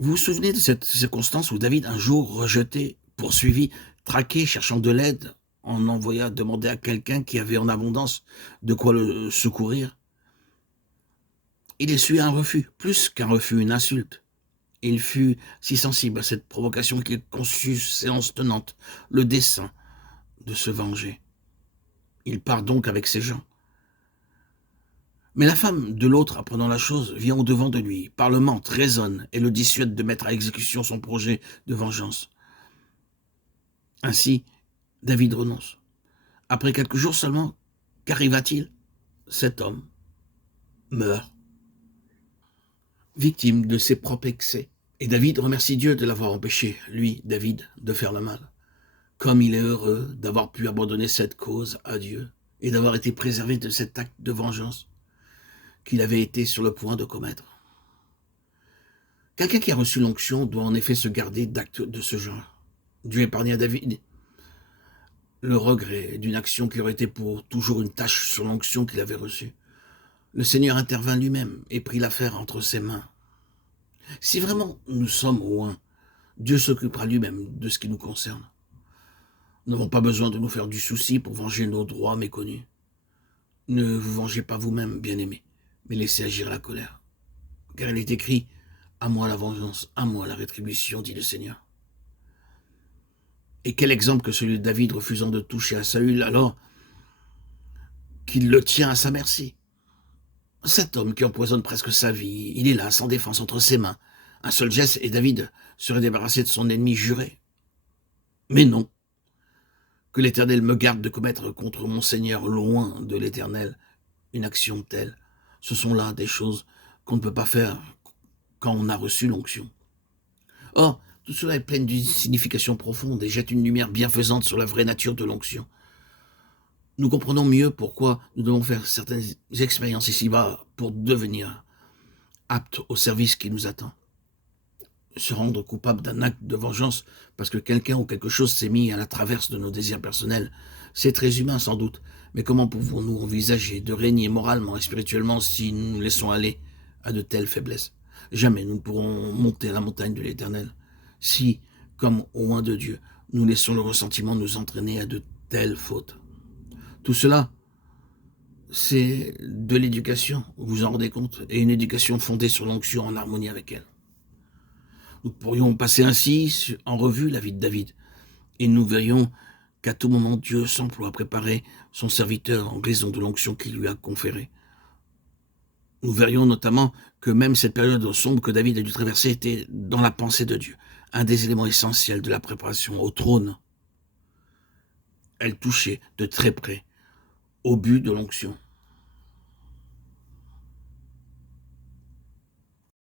Vous vous souvenez de cette circonstance où David, un jour rejeté, poursuivi, traqué, cherchant de l'aide, en envoya demander à quelqu'un qui avait en abondance de quoi le secourir? Il essuya un refus, plus qu'un refus, une insulte. Il fut si sensible à cette provocation qu'il conçut séance tenante, le dessein de se venger. Il part donc avec ses gens. Mais la femme de l'autre, apprenant la chose, vient au-devant de lui, parlemente, raisonne et le dissuade de mettre à exécution son projet de vengeance. Ainsi, David renonce. Après quelques jours seulement, qu'arriva-t-il? Cet homme meurt, victime de ses propres excès. Et David remercie Dieu de l'avoir empêché, lui, David, de faire le mal. Comme il est heureux d'avoir pu abandonner cette cause à Dieu et d'avoir été préservé de cet acte de vengeance qu'il avait été sur le point de commettre. Quelqu'un qui a reçu l'onction doit en effet se garder d'actes de ce genre. Dieu épargna à David le regret d'une action qui aurait été pour toujours une tâche sur l'onction qu'il avait reçue. Le Seigneur intervint lui-même et prit l'affaire entre ses mains. Si vraiment nous sommes loin, Dieu s'occupera lui-même de ce qui nous concerne. Nous n'avons pas besoin de nous faire du souci pour venger nos droits méconnus. Ne vous vengez pas vous-même, bien-aimés, mais laissez agir la colère. Car il est écrit « À moi la vengeance, à moi la rétribution, dit le Seigneur. » Et quel exemple que celui de David refusant de toucher à Saül alors qu'il le tient à sa merci. Cet homme qui empoisonne presque sa vie, il est là, sans défense, entre ses mains. Un seul geste et David serait débarrassé de son ennemi juré. Mais non, que l'Éternel me garde de commettre contre mon Seigneur, loin de l'Éternel, une action telle. Ce sont là des choses qu'on ne peut pas faire quand on a reçu l'onction. Or, tout cela est plein d'une signification profonde et jette une lumière bienfaisante sur la vraie nature de l'onction. Nous comprenons mieux pourquoi nous devons faire certaines expériences ici-bas pour devenir aptes au service qui nous attend. Se rendre coupable d'un acte de vengeance parce que quelqu'un ou quelque chose s'est mis à la traverse de nos désirs personnels, c'est très humain sans doute, mais comment pouvons-nous envisager de régner moralement et spirituellement si nous nous laissons aller à de telles faiblesses? Jamais nous ne pourrons monter à la montagne de l'Éternel si, comme au loin de Dieu, nous laissons le ressentiment nous entraîner à de telles fautes. Tout cela, c'est de l'éducation, vous vous en rendez compte, et une éducation fondée sur l'onction en harmonie avec elle. Nous pourrions passer ainsi en revue la vie de David, et nous verrions qu'à tout moment Dieu s'emploie à préparer son serviteur en raison de l'onction qu'il lui a conférée. Nous verrions notamment que même cette période sombre que David a dû traverser était dans la pensée de Dieu, un des éléments essentiels de la préparation au trône. Elle touchait de très près au but de l'onction.